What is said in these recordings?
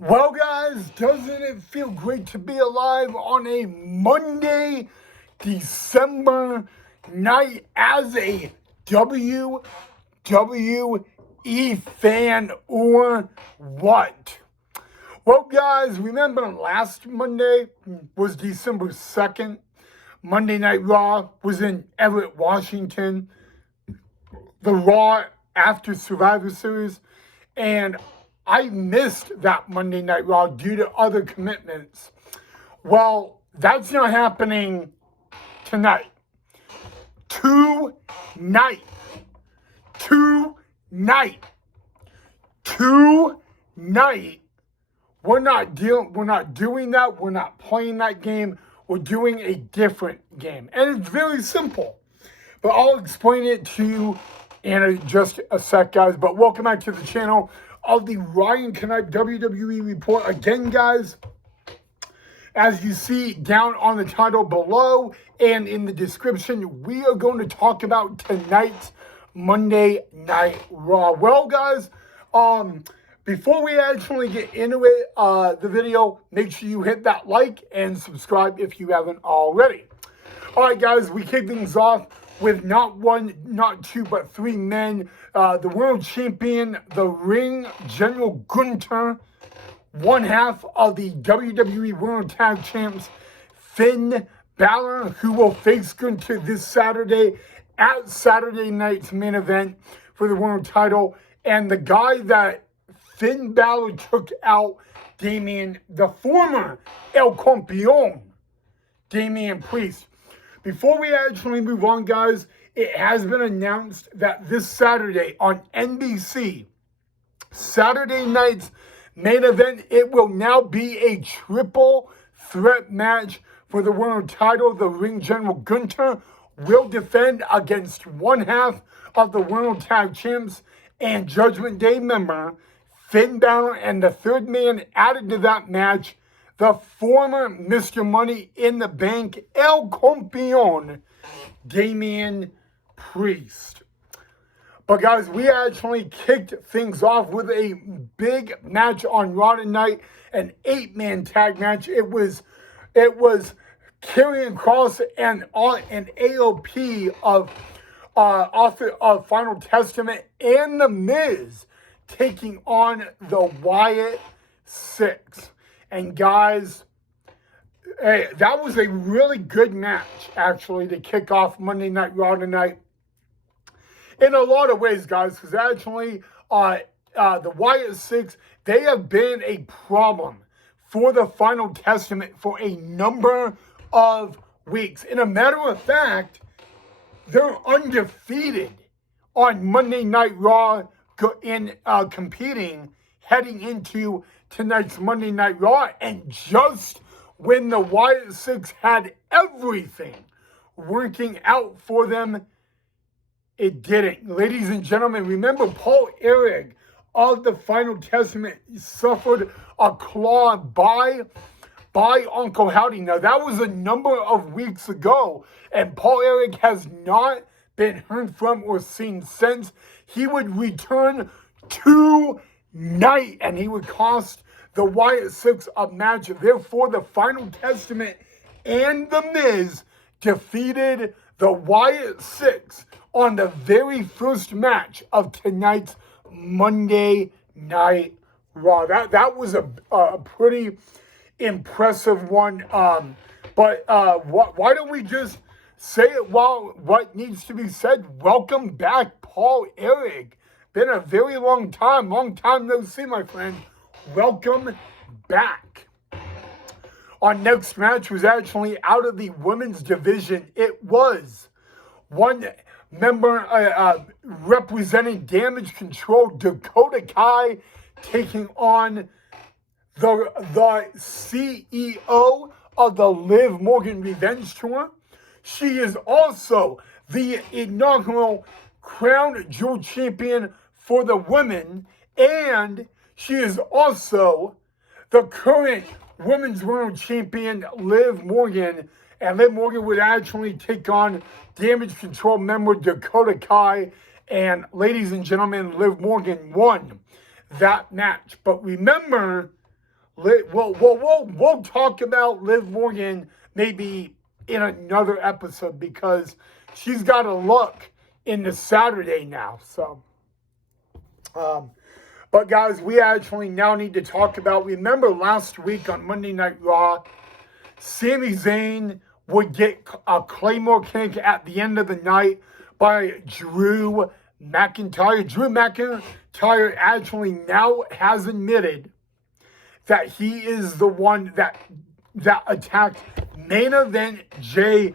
Well, guys, doesn't it feel great to be alive on a Monday, December night as a WWE fan or what? Well, guys, remember last Monday was December 2nd. Monday Night Raw was in Everett, Washington. The Raw after Survivor Series. And I missed that Monday Night Raw due to other commitments. Well, that's not happening tonight. Tonight. Tonight. We're not doing that. We're not playing that game. We're doing a different game. And it's very simple. But I'll explain it to you in just a sec, guys. But welcome back to the channel of the Ryan Knipe WWE Report. Again, guys, as you see down on the title below and in the description, we are going to talk about tonight's Monday Night Raw. Well, guys, before we actually get into it, the video, make sure you hit that like and subscribe if you haven't already. All right, guys, we kick things off with not one, not two, but three men. The world champion, the Ring General Gunther, one half of the WWE World Tag Champs, Finn Balor, who will face Gunther this Saturday at Saturday night's main event for the world title. And the guy that Finn Balor took out, the former El Campeón, Damian Priest. Before we actually move on, guys, it has been announced that this Saturday on NBC, Saturday night's main event, it will now be a triple threat match for the world title. The Ring General Gunther will defend against one half of the World Tag Champs and Judgment Day member Finn Balor, and the third man added to that match, the former Mr. Money in the Bank, El Campeón, Damian Priest. But guys, we actually kicked things off with a big match on Raw tonight, an 8-man tag match. It was Karrion Kross and an AOP of author of Final Testament and The Miz taking on the Wyatt Six. And guys, hey, that was a really good match, actually, to kick off Monday Night Raw tonight. In a lot of ways, guys, because actually, the Wyatt Six, they have been a problem for the Final Testament for a number of weeks. In a matter of fact, they're undefeated on Monday Night Raw in competing heading into tonight's Monday Night Raw. And just when the Wyatt Six had everything working out for them, it didn't. Ladies and gentlemen, remember Paul Ellering of the Final Testament suffered a claw by Uncle Howdy. Now, that was a number of weeks ago, and Paul Ellering has not been heard from or seen since. He would return tonight, and he would cost the Wyatt Six a match. Therefore, the Final Testament and The Miz defeated the Wyatt Six on the very first match of tonight's Monday Night Raw. That was a pretty impressive one. But why don't we just say it while what needs to be said? Welcome back, Paul Ellering. Been a very long time no see, my friend. Welcome back. Our next match was actually out of the women's division. It was one member representing Damage Control, Dakota Kai, taking on the CEO of the Liv Morgan Revenge Tour. She is also the inaugural Crown Jewel Champion for the women, and she is also the current Women's World Champion, Liv Morgan. And Liv Morgan would actually take on Damage Control member Dakota Kai. And ladies and gentlemen, Liv Morgan won that match. But remember, We'll talk about Liv Morgan maybe in another episode because she's got a look in the Saturday now. So, but guys, we actually now need to talk about. Remember last week on Monday Night Raw, Sami Zayn would get a Claymore kick at the end of the night by Drew McIntyre. Drew McIntyre actually now has admitted that he is the one that attacked Main Event Jey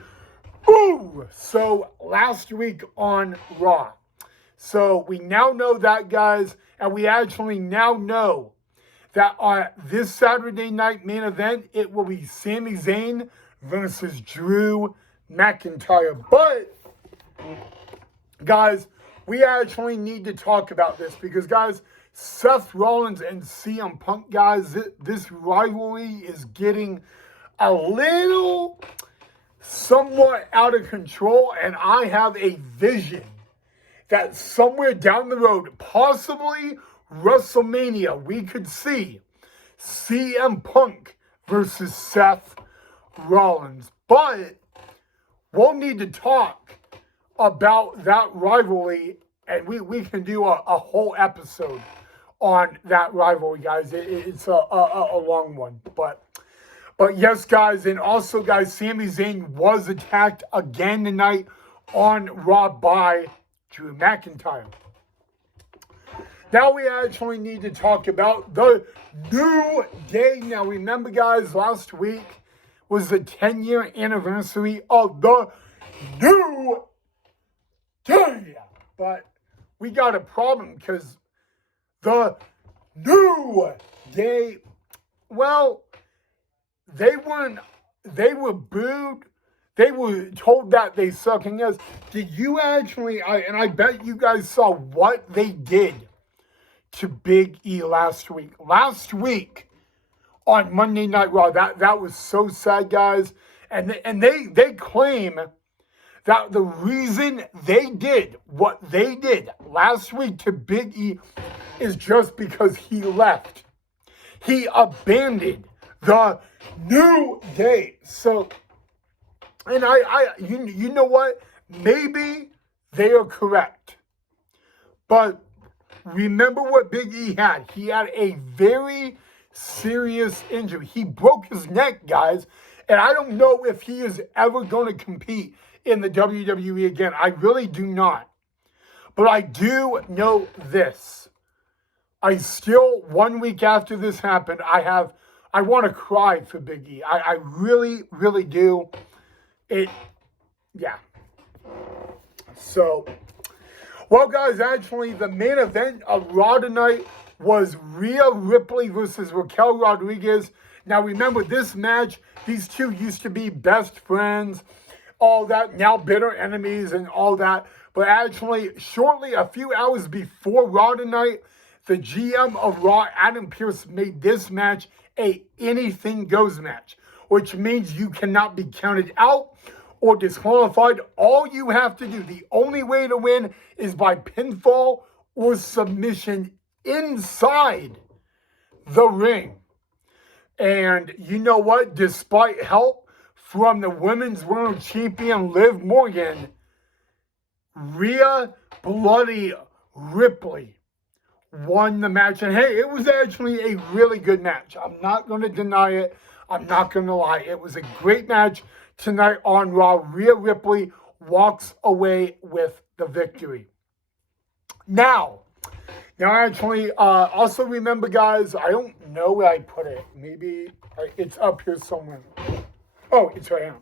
Uso last week on Raw. So we now know that, guys, and we actually now know that on this Saturday night main event, it will be Sami Zayn versus Drew McIntyre. But, guys, we actually need to talk about this because, guys, Seth Rollins and CM Punk, guys, this rivalry is getting a little somewhat out of control, and I have a vision that somewhere down the road, possibly WrestleMania, we could see CM Punk versus Seth Rollins. But we'll need to talk about that rivalry, and we can do a whole episode on that rivalry, guys. It's a long one. But yes, guys, and also, guys, Sami Zayn was attacked again tonight on Raw by Drew McIntyre. Now we actually need to talk about the New Day. Now remember, guys, last week was the 10-year anniversary of the New Day. But we got a problem because the New Day, well, they were booed. They were told that they suck. And yes, did you actually, and I bet you guys saw what they did to Big E last week. Last week on Monday Night Raw, that was so sad, guys. And they claim that the reason they did what they did last week to Big E is just because he left. He abandoned the New Day. So, and you know what? Maybe they are correct. But remember what Big E had. He had a very serious injury. He broke his neck, guys. And I don't know if he is ever going to compete in the WWE again. I really do not. But I do know this. I still, 1 week after this happened, I want to cry for Big E. I really, really do. Yeah. So, well, guys, actually, the main event of Raw tonight was Rhea Ripley versus Raquel Rodriguez. Now, remember, this match, these two used to be best friends, all that, now bitter enemies and all that. But actually, shortly, a few hours before Raw tonight, the GM of Raw, Adam Pearce, made this match a anything goes match, which means you cannot be counted out or disqualified. All you have to do, the only way to win is by pinfall or submission inside the ring. And you know what? Despite help from the Women's World Champion Liv Morgan, Rhea Bloody Ripley won the match. And hey, it was actually a really good match. I'm not going to deny it. I'm not going to lie. It was a great match tonight on Raw. Rhea Ripley walks away with the victory. Now actually, also remember, guys, I don't know where I put it. Maybe it's up here somewhere. Oh, it's right here.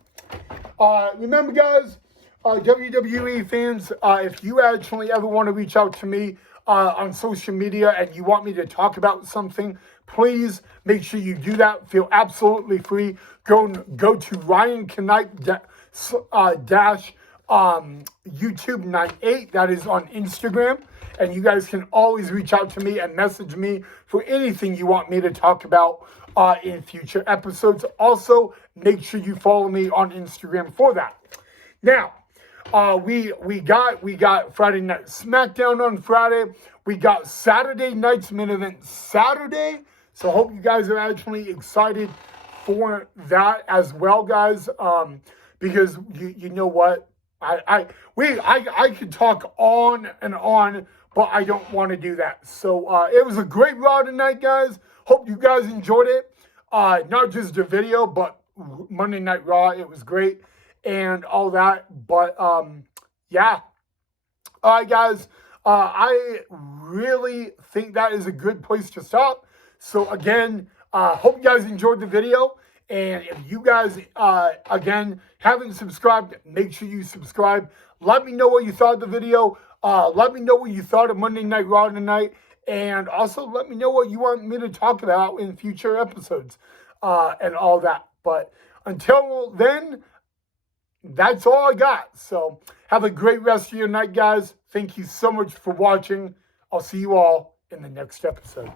Remember, guys, WWE fans, if you actually ever want to reach out to me on social media and you want me to talk about something, please make sure you do that. Feel absolutely free. Go to Ryan Knight dash YouTube 98. That is on Instagram. And you guys can always reach out to me and message me for anything you want me to talk about in future episodes. Also, make sure you follow me on Instagram for that. Now, we got Friday Night SmackDown on Friday. We got Saturday night's main event Saturday. So I hope you guys are actually excited for that as well, guys. Because you know what, I could talk on and on, but I don't want to do that. So it was a great Raw tonight, guys. Hope you guys enjoyed it. Not just the video, but Monday Night Raw. It was great and all that. But yeah. All right, guys. I really think that is a good place to stop. So again, hope you guys enjoyed the video. And if you guys, again, haven't subscribed, make sure you subscribe. Let me know what you thought of the video. Let me know what you thought of Monday Night Raw tonight. And also let me know what you want me to talk about in future episodes and all that. But until then, that's all I got. So have a great rest of your night, guys. Thank you so much for watching. I'll see you all in the next episode.